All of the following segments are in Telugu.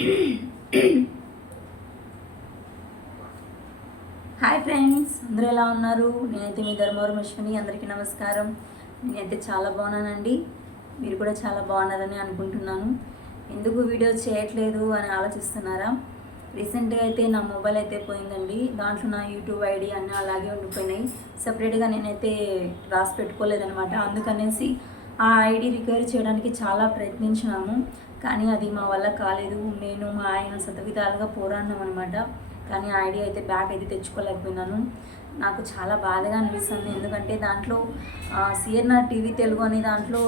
హాయ్ ఫ్రెండ్స్, అందరూ ఎలా ఉన్నారు? నేనైతే మీ ధర్మవరం అశ్విని. అందరికీ నమస్కారం. నేనైతే చాలా బాగున్నానండి. మీరు కూడా చాలా బాగున్నారని అనుకుంటున్నాను. ఎందుకు వీడియో చేయట్లేదు అని ఆలోచిస్తున్నారా? రీసెంట్గా అయితే నా మొబైల్ అయితే పోయిందండి. దాంట్లో నా యూట్యూబ్ ఐడి అన్నీ అలాగే ఉండిపోయినాయి. సపరేట్గా నేనైతే రాసి పెట్టుకోలేదనమాట. అందుకనేసి ఆ ఐడి రికవరీ చేయడానికి చాలా ప్రయత్నించినాము, కానీ అది మా వల్ల కాలేదు. నేను మా ఆయన శతవిధాలుగా పోరాడినాం అనమాట. కానీ ఆ ఐడి అయితే బ్యాక్ అయితే తెచ్చుకోలేకపోయినాను. నాకు చాలా బాధగా అనిపిస్తుంది. ఎందుకంటే దాంట్లో సిఎన్ఆర్ టీవీ తెలుగు అనే దాంట్లో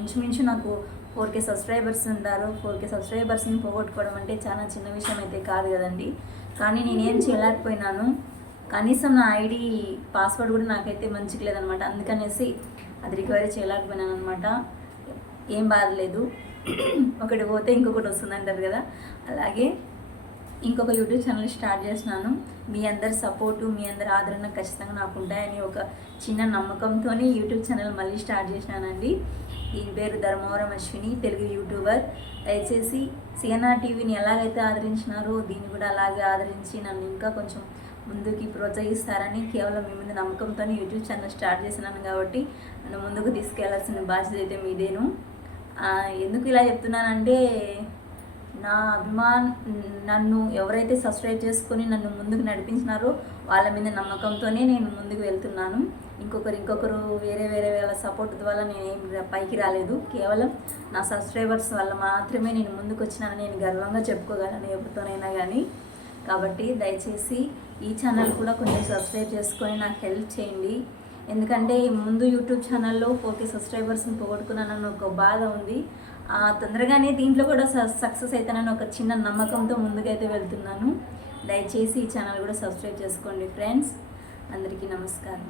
ఇంచుమించు నాకు 4K సబ్స్క్రైబర్స్ ఉంటారు. 4K సబ్స్క్రైబర్స్ని పోగొట్టుకోవడం అంటే చాలా చిన్న విషయం అయితే కాదు కదండి. కానీ నేనేం చేయలేకపోయినాను. కనీసం నా ఐడి పాస్వర్డ్ కూడా నాకైతే మంచిగా లేదనమాట. అందుకనేసి అది రికవరీ చేయలేకపోయినాను అనమాట. ఏం బాధ లేదు, ఒకటి పోతే ఇంకొకటి వస్తుంది అంటారు కదా, అలాగే ఇంకొక యూట్యూబ్ ఛానల్ స్టార్ట్ చేసినాను. మీ అందరి సపోర్టు, మీ అందరి ఆదరణ ఖచ్చితంగా నాకు ఉంటాయని ఒక చిన్న నమ్మకంతో యూట్యూబ్ ఛానల్ మళ్ళీ స్టార్ట్ చేసినానండి. దీని పేరు ధర్మవరం అశ్విని, తెలుగు యూట్యూబర్. దయచేసి సిఎన్ఆర్ టీవీని ఎలాగైతే ఆదరించినారో దీన్ని కూడా అలాగే ఆదరించి నన్ను ఇంకా కొంచెం ముందుకి ప్రోత్సహిస్తారని కేవలం మీ ముందు నమ్మకంతో యూట్యూబ్ ఛానల్ స్టార్ట్ చేసినాను. కాబట్టి నన్ను ముందుకు తీసుకెళ్లాల్సిన బాధ్యత అయితే మీదేను. ఎందుకు ఇలా చెప్తున్నానంటే, నన్ను ఎవరైతే సబ్స్క్రైబ్ చేసుకొని నన్ను ముందుకు నడిపించినారో వాళ్ళ మీద నమ్మకంతోనే నేను ముందుకు వెళ్తున్నాను. ఇంకొకరు వేరే వాళ్ళ సపోర్ట్ ద్వారా నేనేం పైకి రాలేదు. కేవలం నా సబ్స్క్రైబర్స్ వల్ల మాత్రమే నేను ముందుకు వచ్చినానని నేను గర్వంగా చెప్పుకోగలను ఎవరితోనైనా కానీ. కాబట్టి దయచేసి ఈ ఛానల్ కూడా కొంచెం సబ్స్క్రైబ్ చేసుకొని నాకు హెల్ప్ చేయండి. ఎందుకంటే ముందు యూట్యూబ్ ఛానల్లో 4K సబ్స్క్రైబర్స్ని పోగొట్టుకున్నానని ఒక బాధ ఉంది. తొందరగానే దీంట్లో కూడా సక్సెస్ అవుతానని ఒక చిన్న నమ్మకంతో ముందుకైతే వెళ్తున్నాను. దయచేసి ఈ ఛానల్ కూడా సబ్స్క్రైబ్ చేసుకోండి ఫ్రెండ్స్. అందరికీ నమస్కారం.